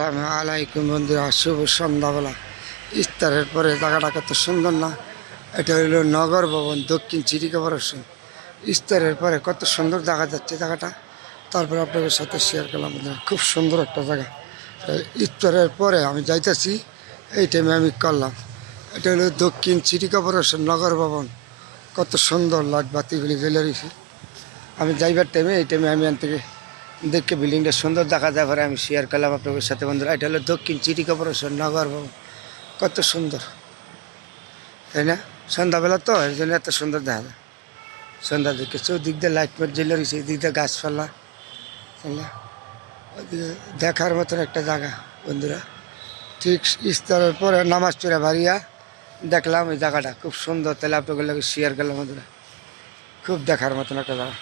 আসসালামু আলাইকুম বন্ধুরা, শুভ সন্ধ্যাবেলা। ইফতারের পরে জায়গাটা কত সুন্দর না? এটা হইল নগর ভবন, দক্ষিণ সিটি কর্পোরেশন। ইফতারের পরে কত সুন্দর দেখা যাচ্ছে জায়গাটা। তারপরে আপনাদের সাথে শেয়ার করলাম বন্ধুরা, খুব সুন্দর একটা জায়গা। ইফতারের পরে আমি যাইতেছি, এই টাইমে আমি করলাম। এটা হলো দক্ষিণ সিটি কর্পোরেশন নগর ভবন। কত সুন্দর লাইট বাতিগুলি জ্বলে রয়েছে। আমি যাইবার টাইমে এই টাইমে আমি থেকে দেখে বিল্ডিংটা সুন্দর দেখা যায় পরে আমি শেয়ার করলাম আপনাদের সাথে বন্ধুরা। এটা হলো দক্ষিণ সিটি কর্পোরেশন নগর ভবন। কত সুন্দর, তাই না? সন্ধ্যাবেলা তো এর জন্য এত সুন্দর দেখা যায়। সন্ধ্যার দিকে চৌদিক দিয়ে লাইট মাইট জ্বলে রয়েছে, এদিক দিয়ে গাছপালা, দেখার মতন একটা জায়গা বন্ধুরা। ঠিক ইফতারের পরে নামাজ পড়ে বাড়িয়া দেখলাম এই জায়গাটা খুব সুন্দর, তাহলে আপনাদের শেয়ার করলাম বন্ধুরা। খুব দেখার মতন একটা জায়গা।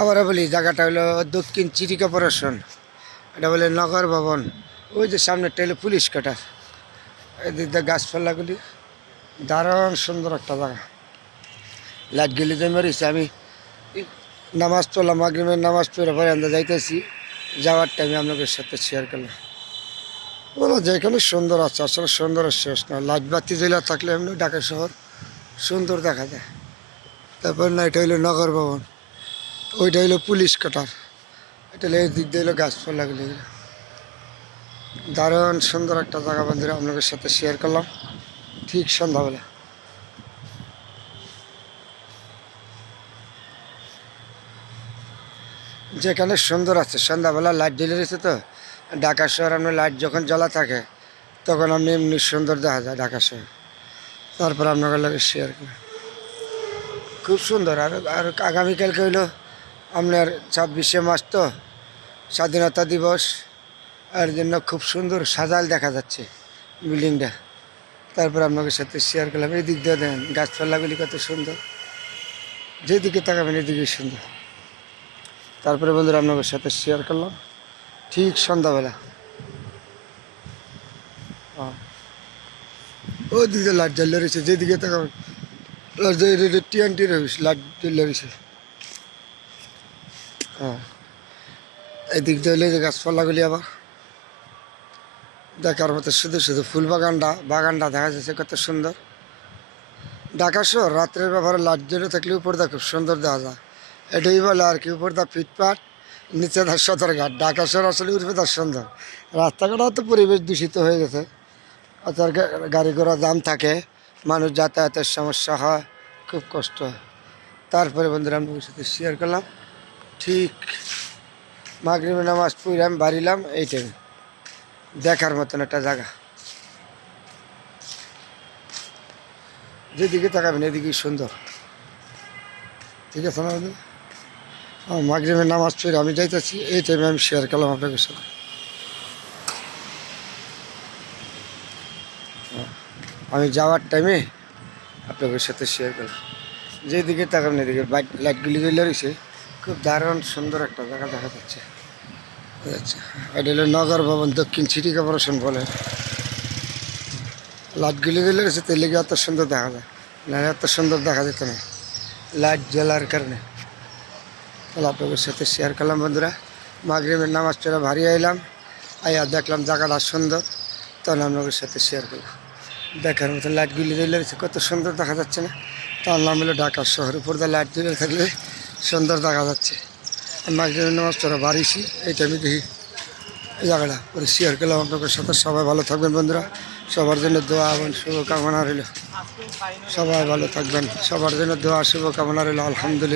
আবারও বলি, জায়গাটা হলো দক্ষিণ সিটি কর্পোরেশন। এটা বলে নগর ভবন। ওই যে সামনেটা হলো পুলিশ কাটার, এদিক দিয়ে গাছপালাগুলি, দারুণ সুন্দর একটা জায়গা। লাইটগুলি যে মেরেছে, আমি নামাজ পড়লাম, মাগরিবের নামাজ পড়ে পরে আমরা যাইতেছি, যাওয়ার টাইমে আপনাদের সাথে শেয়ার করলাম। বলো যেখানে সুন্দর আছে, আসলে সুন্দরের শেষ না। লাইট বাতি জ্বলা থাকলে এমনি ঢাকা শহর সুন্দর দেখা যায়। তারপর না, এটা হইলো নগর ভবন, ওইটা হইলো পুলিশ কাটার, এটা হলো এই দিক দিয়ে হলো গাছপালাগুলি। দারুণ সুন্দর একটা জায়গা বন্ধুরা, আপনাদের সাথে শেয়ার করলাম ঠিক সন্ধ্যাবেলা। যেখানে সুন্দর আছে, সন্ধ্যাবেলা লাইট জ্বলে রয়েছে তো। ঢাকা শহর আপনার লাইট যখন জ্বলা থাকে তখন আপনি এমনি সুন্দর দেখা যায় ঢাকা শহর। তারপর আপনাদের লাগে শেয়ার করি, খুব সুন্দর। আর আর আগামীকালকে হইলো আপনার 26শে মার্চ তো, স্বাধীনতা দিবস। এর জন্য খুব সুন্দর সাজাল দেখা যাচ্ছে বিল্ডিংটা। তারপর আপনাদের সাথে শেয়ার করলাম। এই দিক দিয়ে দেখেন গাছপালাগুলি কত সুন্দর, যেদিকে তাকাবেন এদিকে সুন্দর। তারপরে বন্ধুরা আপনাদের সাথে শেয়ার করলাম ঠিক সন্ধ্যাবেলা। ওই দিকে লাইট জ্বলে রয়েছে, যেদিকে তাকাবেন টিএনটি লাইট জ্বলে রয়েছে। হ্যাঁ, এদিক দিয়ে হলে যে গাছপালাগুলি আবার দেখার মতো, শুধু শুধু ফুল বাগানটা দেখা যাচ্ছে কত সুন্দর। ঢাকা শহর রাত্রের ব্যাপারে লাইট জ্বলে থাকলে উপরটা খুব সুন্দর দেখা যায়। এটাই বলে আর কি, উপরটা ফিটপাট, নিচে তার সদরঘাট। ঢাকা শহর আসলে উপরে তার সুন্দর। রাস্তাঘাটও তো পরিবেশ দূষিত হয়ে গেছে, অর্থাৎ গাড়ি ঘোড়া জাম থাকে, মানুষ যাতায়াতের সমস্যা হয়, খুব কষ্ট হয়। তারপরে বন্ধুরা আমি সাথে শেয়ার করলাম ঠিক মাগরিবের নামাজ পড়ে আমি বাড়িলাম, এই টাইমে দেখার মতন একটা জায়গা। যেদিকে তাকাবেন এদিকেই সুন্দর, ঠিক আছে না? মাগরিবের নামাজ পড়ে আমি যাইতেছি, এই টাইমে আমি শেয়ার করলাম আপনাদের সাথে। আমি যাওয়ার টাইমে আপনাদের সাথে শেয়ার করলাম। যেদিকে তাকাবেন এদিকে লাইটগুলি জ্বলে রয়েছে, খুব দারুণ সুন্দর একটা জায়গা দেখা যাচ্ছে। আচ্ছা, এটা হলো নগর ভবন, দক্ষিণ সিটি কর্পোরেশন বলে। লাইটগুলি জ্বলে রয়েছে, তেলে গিয়ে এত সুন্দর দেখা যায় না, এত সুন্দর দেখা যেত না লাইট জ্বলার কারণে। তাহলে আপনাদের সাথে শেয়ার করলাম বন্ধুরা। মাগরিবের নামাজ পড়ে ভারী আইলাম, আইয়া দেখলাম জায়গাটা সুন্দর, তখন আপনাদের সাথে শেয়ার করলাম। দেখার মতো লাইটগুলি জ্বলে রয়েছে, কত সুন্দর দেখা যাচ্ছে না? তার নাম হলো ঢাকা শহর, উপর দিয়ে লাইট জ্বলে থাকলে সুন্দর দেখা যাচ্ছে। মাগরিবের নামাজ পড়ে বাড়িছি, এইটা আমি দেখি এই জায়গাটা পরে শেয়ার করলাম আপনাদের সাথে। সবাই ভালো থাকবেন বন্ধুরা, সবার জন্য দোয়া এবং শুভকামনা রইল। সবাই ভালো থাকবেন, সবার জন্য দোয়া শুভকামনা রইল। আলহামদুলিল্লাহ।